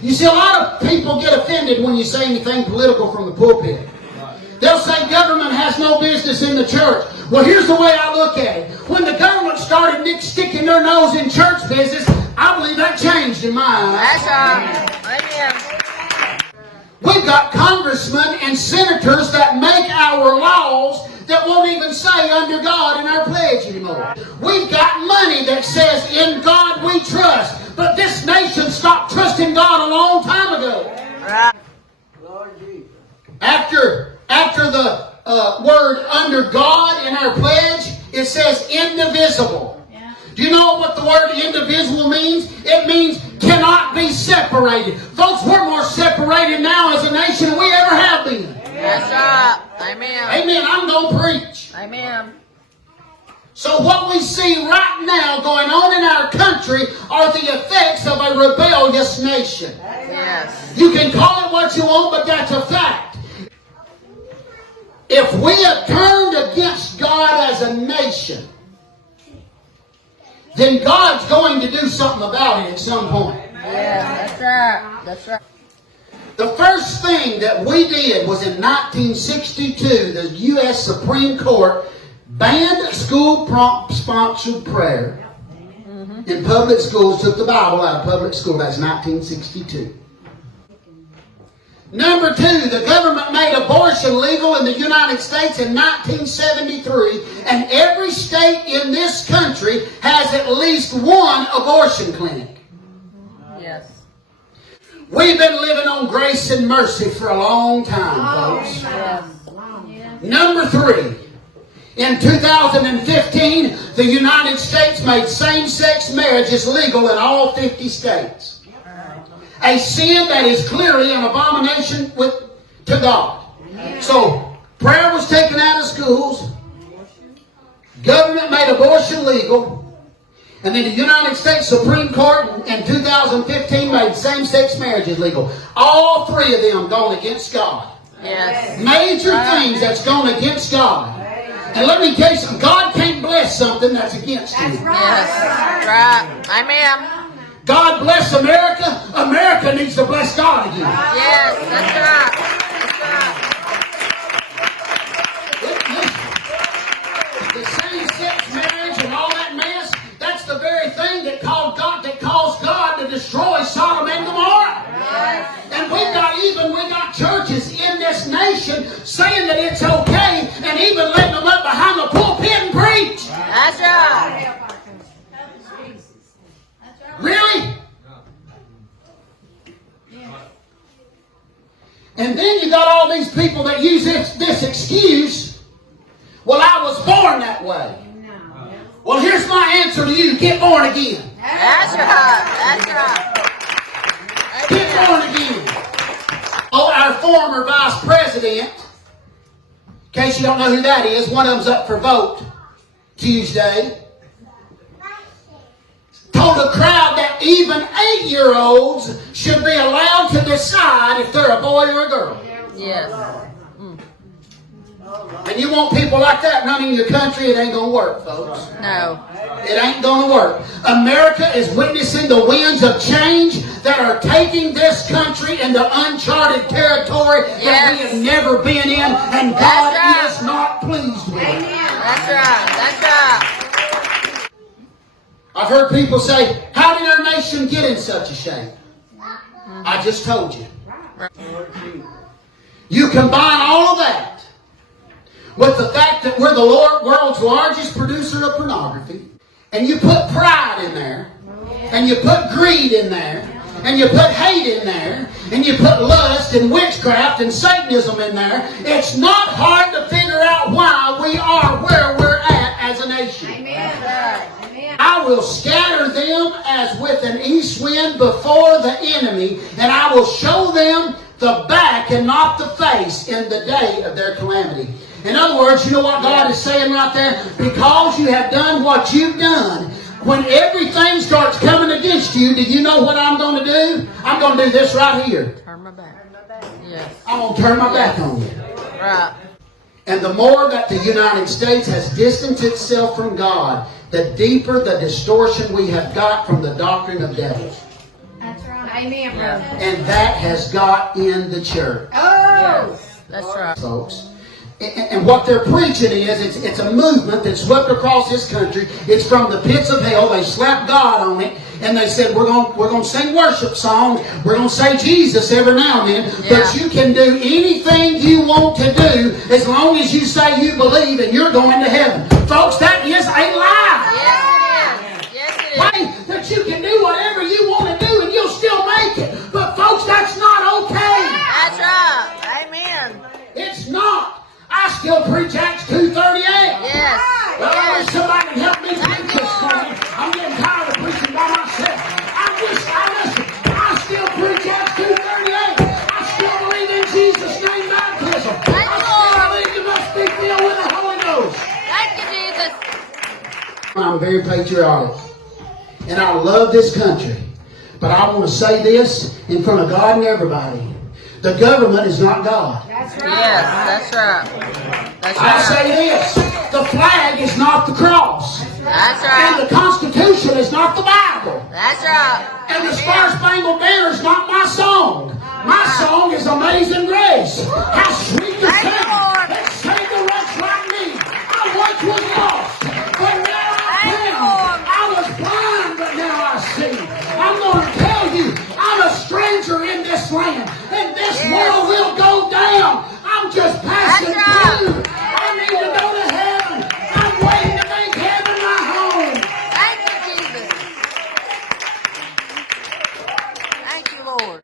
You see, a lot of people get offended when you say anything political from the pulpit. They'll say government has no business in the church. Well, here's the way I look at it. When the government started sticking their nose in church business, I believe that changed in my eyes. That's right. We've got congressmen and senators that make our laws that won't even say under God in our pledge anymore. We've got money that says in God we trust. But this nation stopped trusting God a long time ago. Right. After the word under God in our pledge, it says indivisible. Yeah. Do you know what the word indivisible means? It means cannot be separated. Folks, we're more separated now as a nation than we ever have been. That's right. Amen. Amen. I'm going to preach. Amen. So what we see right now going on in our country are the effects of a rebellious nation. Yes. You can call it what you want, but that's a fact. If we have turned against God as a nation, then God's going to do something about it at some point. Yeah, that's right. That's right. The first thing that we did was in 1962, the U.S. Supreme Court banned school-sponsored prayer in public schools, took the Bible out of public school. That's 1962. Number two, the government made abortion legal in the United States in 1973, and every state in this country has at least one abortion clinic. Yes. We've been living on grace and mercy for a long time, folks. Yes. Number three, in 2015, the United States made same-sex marriages legal in all 50 states. A sin that is clearly an abomination to God. So, prayer was taken out of schools. Government made abortion legal. And then the United States Supreme Court in 2015 made same-sex marriages legal. All three of them going against God. Yes. Major things that's going against God. And let me tell you something. God can't bless something that's against you. Yes. Right. Amen. God bless America. America needs to bless God again. Yes, that's right. That's right. The same-sex marriage and all that mess, that's the very thing that caused God to destroy Sodom and Gomorrah. Yes. And we got churches in this nation saying that it's okay and even letting them up behind the pulpit and preach. That's right. Really? And then you got all these people that use this excuse. Well, I was born that way. Well, here's my answer to you. Get born again. That's right. That's right. Get born again. Oh, our former vice president, in case you don't know who that is, one of them's up for vote Tuesday, told a crowd that even 8-year-olds should be allowed to decide if they're a boy or a girl. Yes. And you want people like that running your country, it ain't going to work, folks. No. It ain't going to work. America is witnessing the winds of change that are taking this country into uncharted territory that we have never been in, and God is not pleased with it. That's right. That's right. I've heard people say, how did our nation get in such a shape? I just told you. You combine all of that with the fact that we're the world's largest producer of pornography, and you put pride in there, and you put greed in there, and you put hate in there, and you put lust and witchcraft and Satanism in there, it's not hard to figure out why we are where we're at as a nation. Amen. I will scatter them as with an east wind before the enemy, and I will show them the back and not the face in the day of their calamity. In other words, you know what God is saying right there? Because you have done what you've done, when everything starts coming against you, do you know what I'm going to do? I'm going to do this right here. Turn my back. Yes. I'm going to turn my back on you. Right. And the more that the United States has distanced itself from God, the deeper the distortion we have got from the doctrine of devils. That's right. Amen, brother. And that has got in the church, Yes. That's right. folks. And what they're preaching is, it's a movement that swept across this country. It's from the pits of hell. They slapped God on it, and they said, we're going to sing worship songs. We're going to say Jesus every now and then. Yeah. But you can do anything you want to do as long as you say you believe and you're going to heaven. Folks, that is a lie. Yes, it is. Yes, it is. Hey, that you can do whatever you want to do and you'll still make it. But folks, that's not okay. That's right. Amen. It's not. I still preach Acts 2:38. Yes. Well, I wish Yes. somebody could help me Thank preach you, this Lord. morning. I'm getting tired of preaching by myself. I still preach Acts 2:38. I still believe in Jesus' name baptism. Thank you, Lord. I believe you must be filled with the Holy Ghost. Thank you, Jesus. I'm very patriotic. And I love this country. But I want to say this in front of God and everybody. The government is not God. That's right. Yes, that's right. That's I right. say this. The flag is not the cross. That's And the right. Constitution is not the Bible. That's right. And the Star Spangled Banner is not my song. My song is Amazing Grace. How sweet the Thank you, sound Lord. that saved a wretch like me. I once was lost, but now I'm Thank you, found. Lord. I was blind, but now I see. I'm going to tell you, I'm a stranger in this land, and this Yes. world will go down. I'm just